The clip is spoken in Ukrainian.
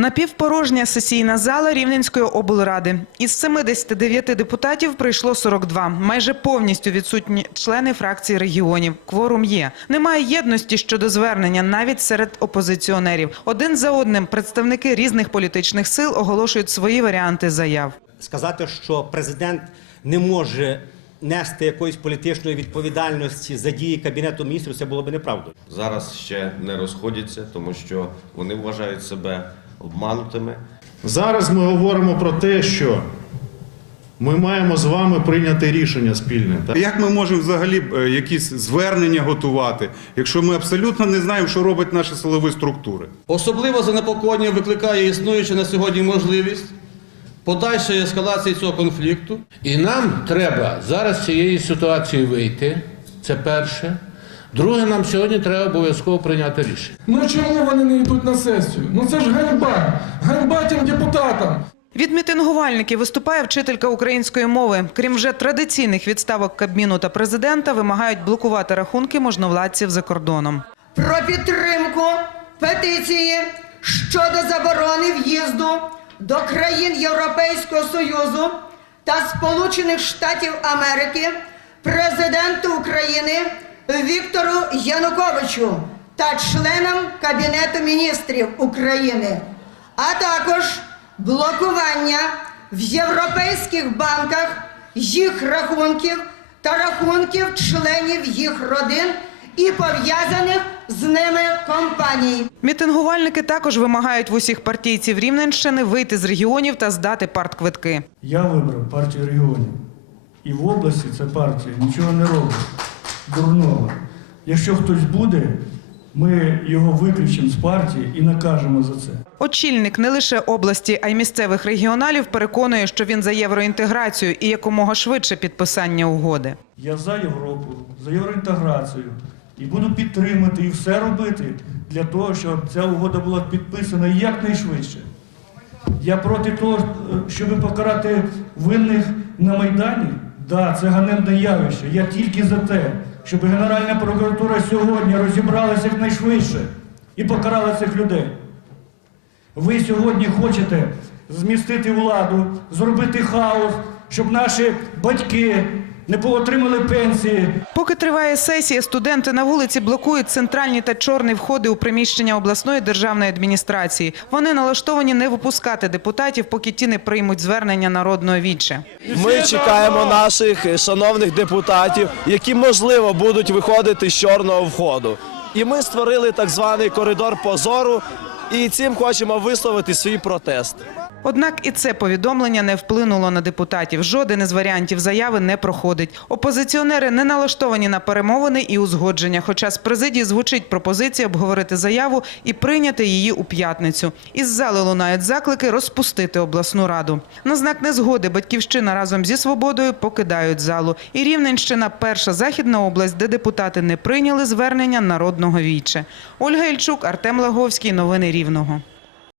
Напівпорожня сесійна зала Рівненської облради. Із 79 депутатів прийшло 42. Майже повністю відсутні члени фракції регіонів. Кворум є. Немає єдності щодо звернення навіть серед опозиціонерів. Один за одним представники різних політичних сил оголошують свої варіанти заяв. сказати, що президент не може нести якоїсь політичної відповідальності за дії кабінету міністрів, це було б неправдою. зараз ще не розходяться, тому що вони вважають себе обманутими. Зараз ми говоримо про те, що ми маємо з вами прийняти рішення спільне. Так? Як ми можемо взагалі е, якісь звернення готувати, якщо ми абсолютно не знаємо, що роблять наші силові структури? Особливо занепокоєння викликає існуюча на сьогодні можливість подальшої ескалації цього конфлікту. І нам треба зараз з цієї ситуації вийти. Це перше. Друге, нам сьогодні треба обов'язково прийняти рішення. Ну чому вони не йдуть на сесію? Ну це ж ганьба. Ганьба тим депутатам. Від мітингувальників виступає вчителька української мови. Крім вже традиційних відставок Кабміну та президента, вимагають блокувати рахунки можновладців за кордоном. про підтримку петиції щодо заборони в'їзду до країн Європейського Союзу та Сполучених Штатів Америки президенту України Віктору Януковичу та членам Кабінету міністрів України, а також блокування в європейських банках їх рахунків та рахунків членів їх родин і пов'язаних з ними компаній. Мітингувальники також вимагають в усіх партійців Рівненщини вийти з регіонів та здати партквитки. Я вибрав партію регіонів. І в області ця партія нічого не робить дурного. Якщо хтось буде, ми його виключимо з партії і накажемо за це. Очільник не лише області, а й місцевих регіоналів переконує, що він за євроінтеграцію і якомога швидше підписання угоди. Я за Європу, за євроінтеграцію і буду підтримати і все робити для того, щоб ця угода була підписана якнайшвидше. Я проти того, щоб покарати винних на Майдані. Да, це ганебне явище. Я тільки за те, щоб Генеральна прокуратура сьогодні розібралася якнайшвидше і покарала цих людей. Ви сьогодні хочете змістити владу, зробити хаос, щоб наші батьки не поотримали пенсії, Поки триває сесія, студенти на вулиці блокують центральні та чорні входи у приміщення обласної державної адміністрації. Вони налаштовані не випускати депутатів, поки ті не приймуть звернення народного віче. Ми чекаємо наших шановних депутатів, які можливо будуть виходити з чорного входу. І ми створили так званий коридор позору, і цим хочемо висловити свій протест. Однак і це повідомлення не вплинуло на депутатів. Жоден із варіантів заяви не проходить. Опозиціонери не налаштовані на перемовини і узгодження. Хоча з президії звучить пропозиція обговорити заяву і прийняти її у п'ятницю. Із зали лунають заклики розпустити обласну раду. На знак незгоди батьківщина разом зі свободою покидають залу. І Рівненщина перша західна область, де депутати не прийняли звернення народного віче. Ольга Ільчук, Артем Лаговський. Новини Рівного.